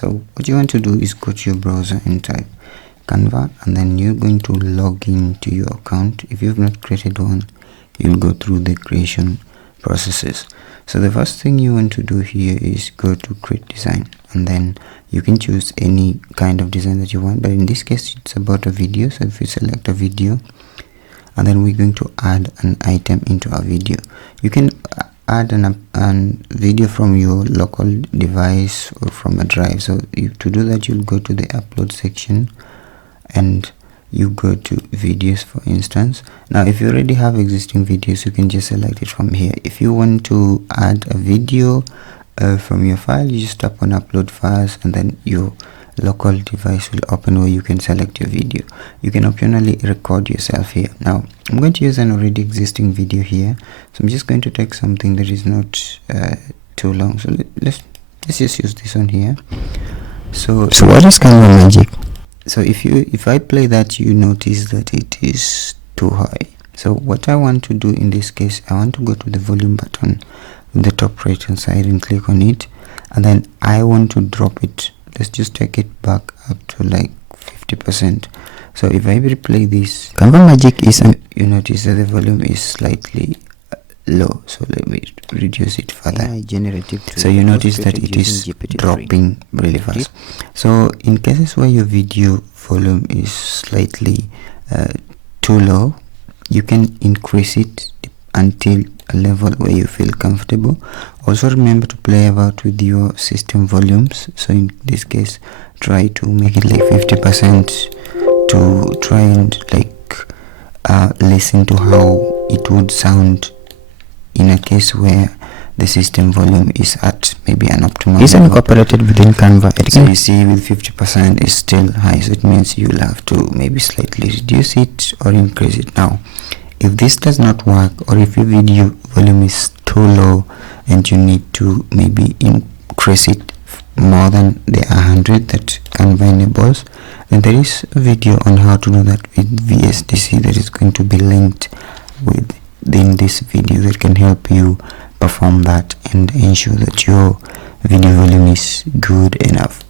So what you want to do is go to your browser and type Canva, and then you're going to log in to your account. If you've not created one, you'll go through the creation processes. So the first thing you want to do here is go to create design, and then you can choose any kind of design that you want, but in this case it's about a video. So if you select a video, and then we're going to add an item into our video. You can add an video from your local device or from a drive. So to do that, you'll go to the upload section and you go to videos, for instance. Now if you already have existing videos, you can just select it from here. If you want to add a video from your file, you just tap on upload files, and then your local device will open where you can select your video. You can optionally record yourself here. Now I'm going to use an already existing video here, so I'm just going to take something that is not too long. So let's just use this one here. So what is Canva magic? So if I play that, you notice that it is too high. So what I want to do in this case, I want to go to the volume button on the top right hand side and click on it, and then I want to drop it. Let's just take it back up to like 50%. So if I replay this, Canva magic is you notice that the volume is slightly low. So let me reduce it further. So you notice that it is dropping really fast. So in cases where your video volume is slightly too low, you can increase it until a level where you feel comfortable. Also remember to play about with your system volumes. So in this case, try to make it like 50% to try and like listen to how it would sound in a case where the system volume is at maybe an optimal. It's incorporated within Canva. So you see with 50% is still high, so it means you'll have to maybe slightly reduce it or increase it. Now if this does not work, or if your video volume is too low and you need to maybe increase it more than the 100 that Canva enables, then there is a video on how to do that with VSDC that is going to be linked within this video that can help you perform that and ensure that your video volume is good enough.